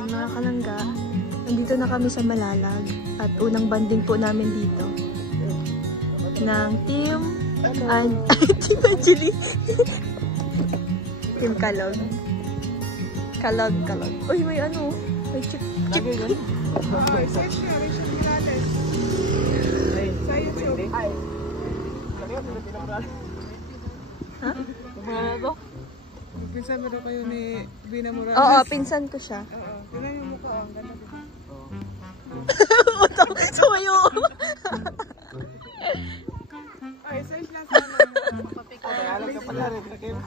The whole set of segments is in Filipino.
Mga kalangga, nandito na kami sa Malalag at unang banding po namin dito ng Team Team Angelie. Team Kalog. Kalog. Uy, may ano, may chip. Ha? Pinsan mo daw kayo ni Bina Morales? Oo, pinsan ko siya. Oo, tingnan yung mukha, ang ganda din. Sumayo! Ay, search lang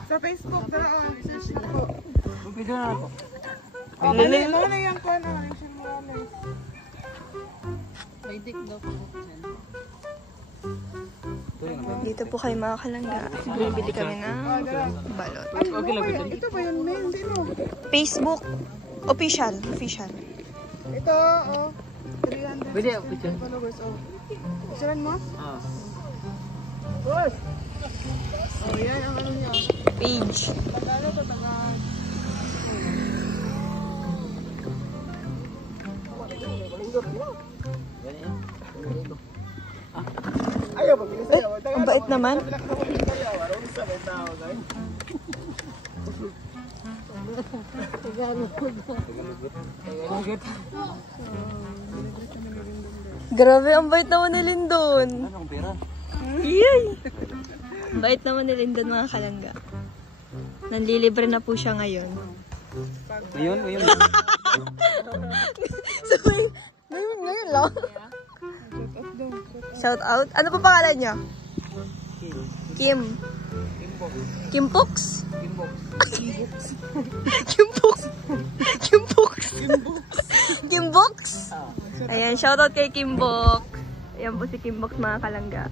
sa Facebook, search ako. Video na ako. Muna yung kwan, Rachel Morales. May dik daw po. Dito po kayo mga kalangga. Bibili kami ng balot. Ay, ito ba yun, men? Sino? Facebook. Official. Ito, oh. 300 Pwede, picture. followers, oh. Picturean mo? Ah. Oh, yan ang ano niya. Page. Tagal ito, tagal. Ang bait naman. Grabe, ang bait naman ni Lindon. Anong pera? Yay! Bait naman ni Lindon mga kalangga. Nanlilibre na po siya ngayon. Ngayon. So, ngayon lang. Shout out. Ano pa pangalan niya? Kim. Kimbox? Kimbox? Ayan, shout out kay Kimbox. Ayan po si Kimbox mga kalangga.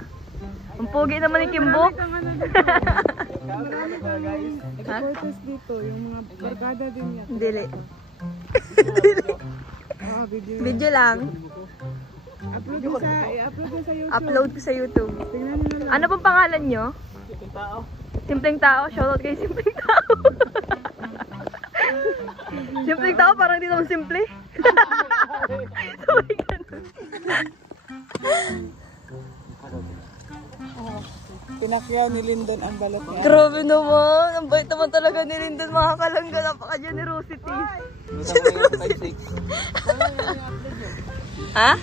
Ang pogi naman ni Kimbox. Marami pa guys. Nag-protest dito, yung mga barkada din niya. Dili. Video. Video lang. I-upload ko sa YouTube. Upload ko sa YouTube. Tingnan nyo na lang. Ano pong pangalan nyo? Simpleng Tao. Shoutout kay Simpleng Tao. Simpleng Tao, parang hindi naman simple. Sabay ganun. Pinakyaw ni Lindon ang balot niya. Grabe naman. Ang bait naman talaga ni Lindon mga kalangga. Napaka-generosity. Ha?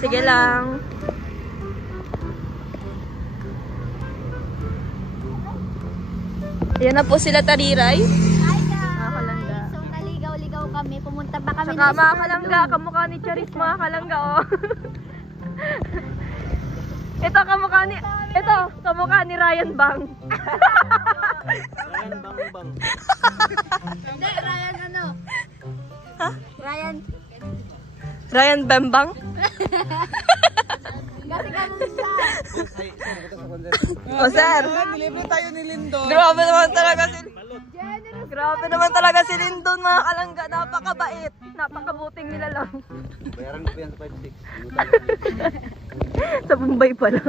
Sige lang. Ayan na po sila Tariray. Hi guys! Mga kalangga. So, naligaw-ligaw kami. Pumunta pa kami Saka mga kalangga, kamukha ni Charis mga kalangga, oh. Ito, kamukha ni Ryan Bang. Hindi, Ryan ano? Ha? Ryan Bembang? kasi ganun siya. O, sir. Deliver tayo ni Lindon. Grabe naman talaga si Lindon mga kalangga. Napakabait. Napakabuting nila lang. Bayaran mo pa yan sa 5-6. Sa Bombay pala.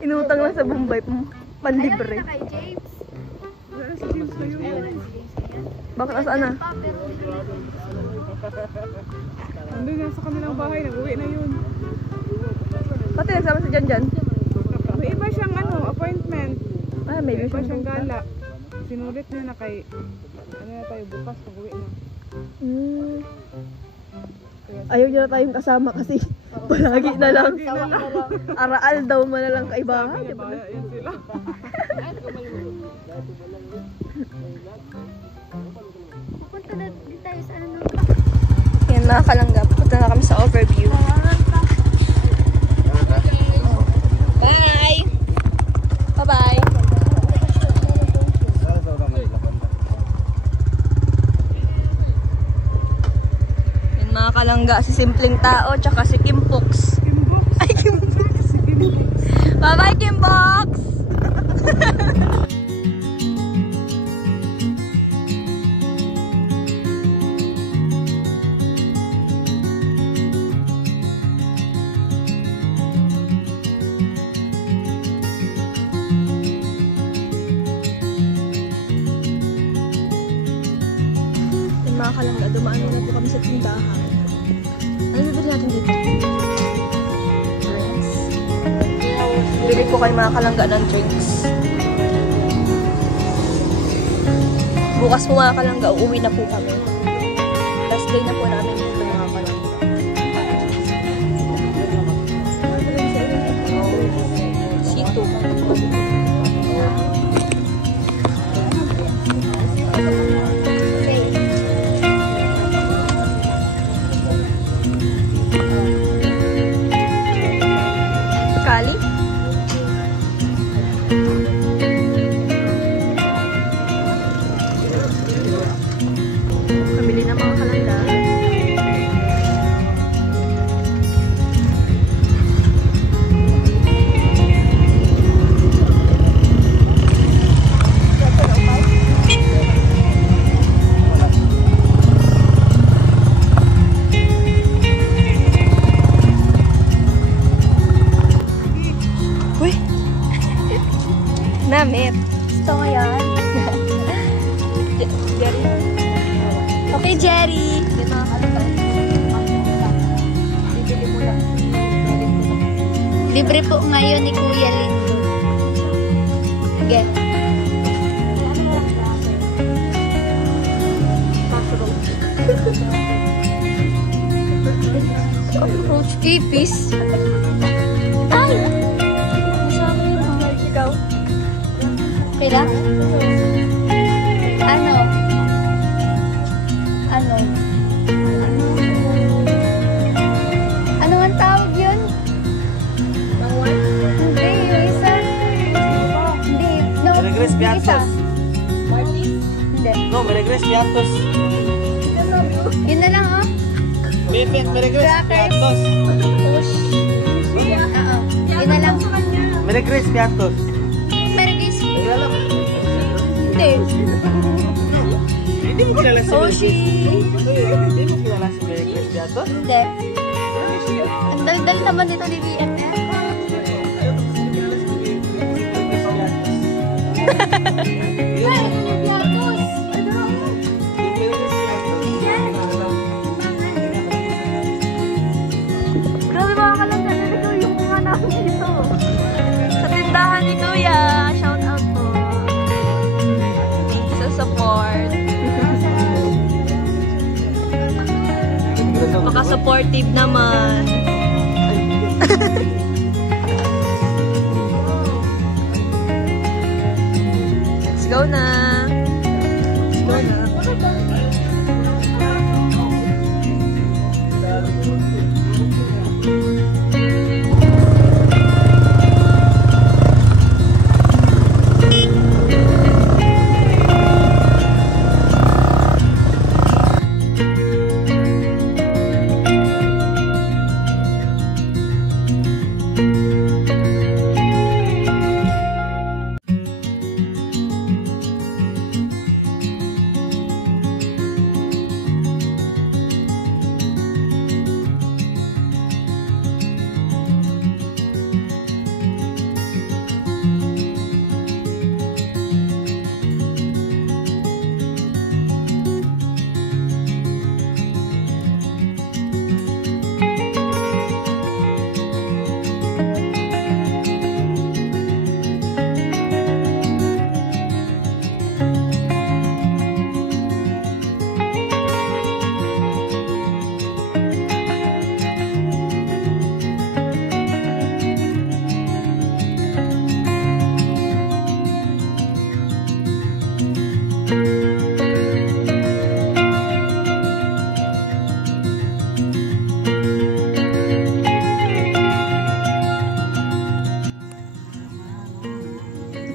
Inutang lang sa Bombay. Panlibre. Alam mo na kay James? Wala si James na yun. Ayun, si James na yan. Bakit nasaan na? Pa, pero Andun yan sa kanilang bahay. Nag-uwi na yun. Pati nagsama si Jan. May iba siyang appointment. Ah, May maybe iba siya. siyang gala. Sinulit niya na kay... Ano na tayo bukas. Pag-uwi na. Ayaw niya na tayong kasama kasi palagi na lang. Araal daw mo na lang kaibahan. Sabi niya, baya yan sila. pupunta na din tayo sa ano. Yan mga kalangga, pupunta na kami sa overview. Bye! Bye-bye! Yan mga kalangga, si Simpleng Tao, tsaka si Kimbox. Ay, Kimbox! Bye-bye, Kimbox! mga kalangga, dumaan na po kami sa tindahan. Ano bibili natin dito? Drinks. Bibili po kayo mga kalangga ng drinks. Bukas po mga kalangga, uuwi na po kami. Last day na po namin dito mga kalangga. C2. Kali? Pabili na mga kalangga. Uy! Namit. Gusto mo yan? Jerry. Okay, Jerry. Yung mga kalangga. Bibili mo lang. Libre po ngayon ni Kuya Lindo. Sige. Approach Kipis. Ay! Ikaw? Okay lang? Ano? Ano? Ano ang tawag yun? Hindi, yung isa. Hindi. No, Meregres yung isa. Piatos. Hindi. No, Meregres Piatos. Yun na lang, oh. Meregres Crackers. Piatos. Push. Oo. Yun na lang. Meregres Piatos. Mergis. Hindi. Hindi mo kilala si Oshi. Hindi mo kilala si Meregres Piatos? Hindi. Ang dal-dal naman dito ni BFF. Grabe mga kalangga, nalagaw yung mga namin dito. Sa tindahan ni Kuya. Shout out po. Sa support. Maka-supportive naman. Let's go na. Let's go na.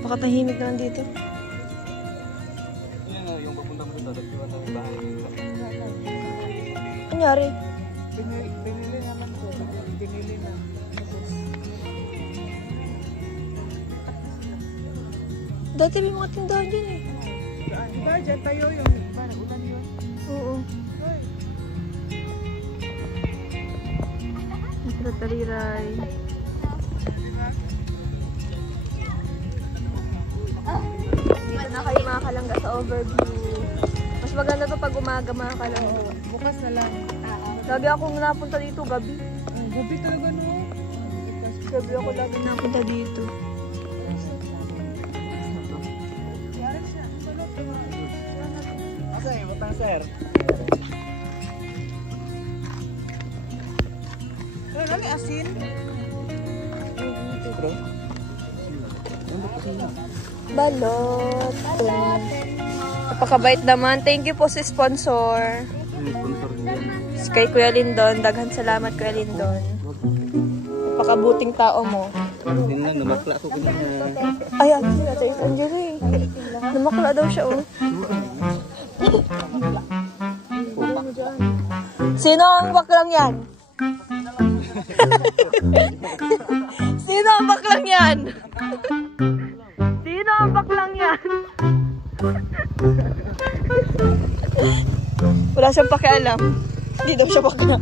Napakatahimik naman dito. Yan na, yung papunta mo dito. Nagpiwan na yung bahay. Kunyari, Binili naman ko. Binili na. dati may mga tindahan dyan eh. Diba, dyan tayo yung ulan yun. Oo. Masarap taliray. Dito na kayo mga kalangga sa overview. Mas maganda to pag umaga mga kalangga. Bukas na lang. Lagi akong napunta dito gabi. Gabi talaga no. Gabi ako lagi napunta dito. Asa eh, butang sir. Lagi asin. Bro. Balot. Napakabait naman. Thank you po sa sponsor. Sponsor niya. Kay Kuya Lindon. Daghan salamat Kuya Lindon. Napakabuting tao mo. Tingnan, namakla ko kung Ay, ano sila? Tayo sa Anjuri. Namakla daw siya, oh. Sino ang baklang yan? Sino ang baklang yan? Sino ang baklang yan? Wala siyang pakialam. Hindi daw siya bakla.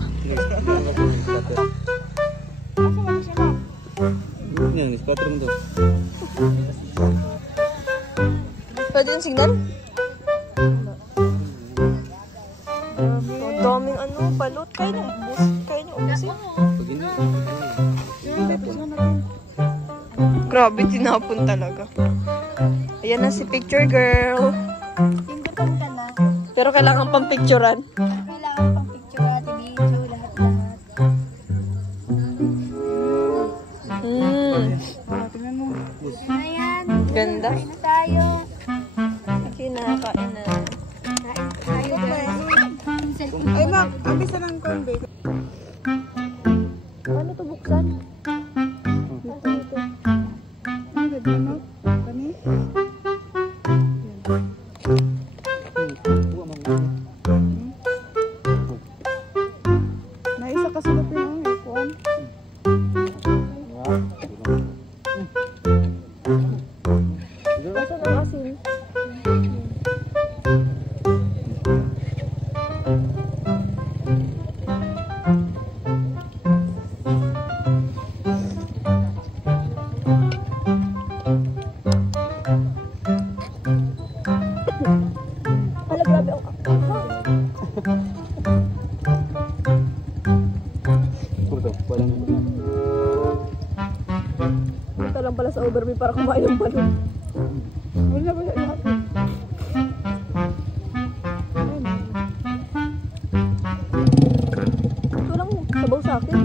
Yan, ispatro mo to. Pwede yung signal? Ang daming ano, balot. Kaya nung ubus. Kaya nung ubusin. Pag hindi, Grabe, tinapon talaga. Ayan na si picture girl. Tindukan ka na. Pero kailangan pang picturean. Kailangan pang picture at video, lahat-lahat. Tingnan mo. Ayan. Ganda. Kain na tayo. Okay na, kain na. Kain tayo. Ay, Mak, abis na ng konti. Paano ito buksan? Ang ganda, no? Kani? Naisa kasulapin ang ikuan. Basta ng asin. Hala, grabe ang Kurto, walang Punta lang pala sa Overbay para kumain ng balon. Wala ba siya? Walang sabaw sa akin.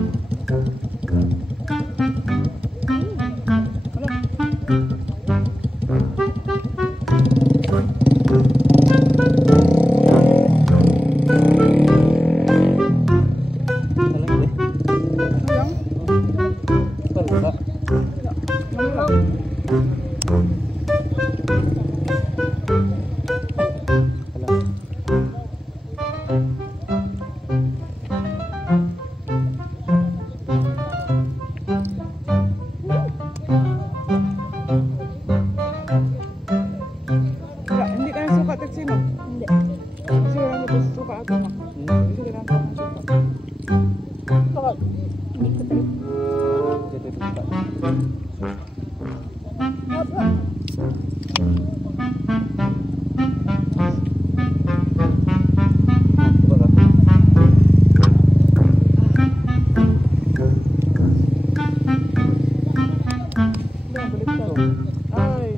alam eh. Alam? Parang ba? Alam. Wala, hindi ka nang suka, Texino. Hindi. Kasi wala na gusto suka ako, Mak. Kasi kailangan ko ng suka. Baka, hindi ko tayo. Dito ito pa. Apa? Baka. Balik ka. Ay.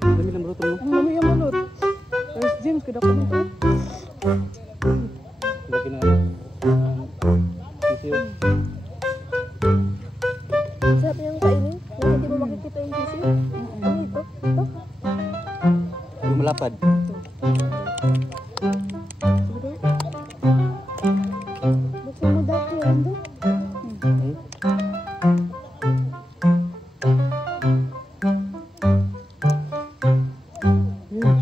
Dami ng bruto mo. Ang lami yung mulot. Tapos James, kada ko nito. Lagi na ano. Sisiyo. Sarap niyang kainin. Na hindi mo makikita yung sisiyo. Ano ito? Ito? Yung malapad. Siguro. Buksan mo dati, Ando. Hmm?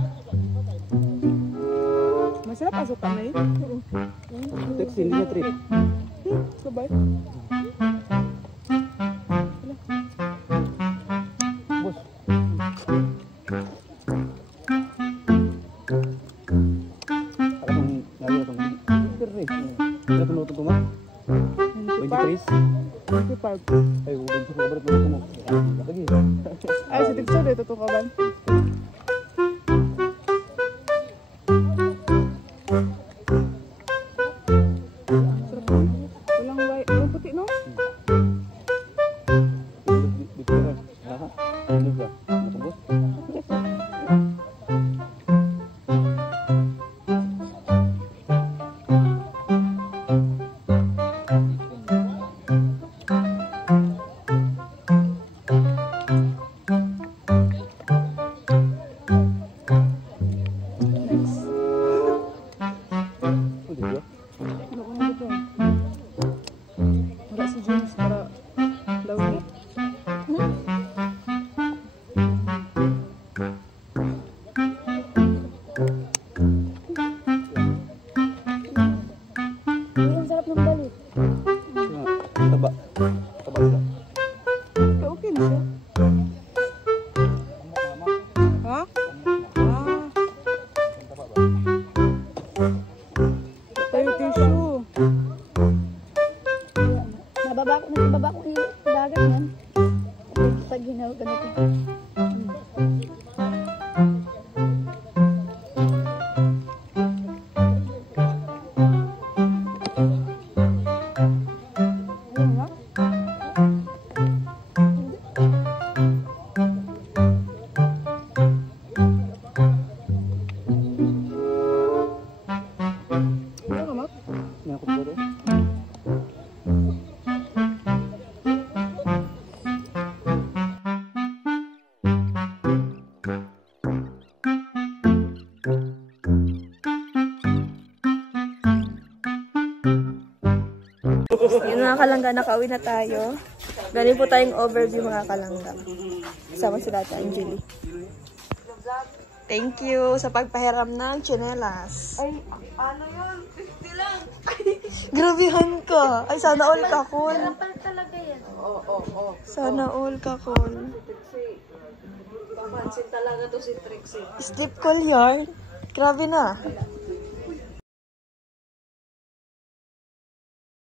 Masarap asok ka na eh. Text, hindi niya trip. Sabay. Boss. Alam mong nagawa itong super eh. Kaya ito luto ko ma? 23? 25. Ay, huwag ko balit luto mo. Si Tigso dito itong kaban. Sarap po. Walang white. Walang puti, no? Bibiran. Ha? Ano ba? Matubos? Ano ko na dito? Wala si James para lawin. Ang sarap ng balit. Taba. Taba sila. Okay na siya. Ha? Tayo tissue. Nababa ko yung dagat yan. Pag ginawa ganito. Ayun nga. Ano ka, Mak? May ako po rin. Yun mga kalangga, nakauwi na tayo. Galing po tayong overview mga kalangga. Kasama si Dati Angeli. Thank you sa pagpahiram ng tsinelas. Ay, ano yun? 50 lang. Grabehan ka. Ay, sana all ka, Kol. Kapal talaga yan. Sana all ka, Kol. Papansin talaga to si Trixie. Step Col yarn. Grabe na.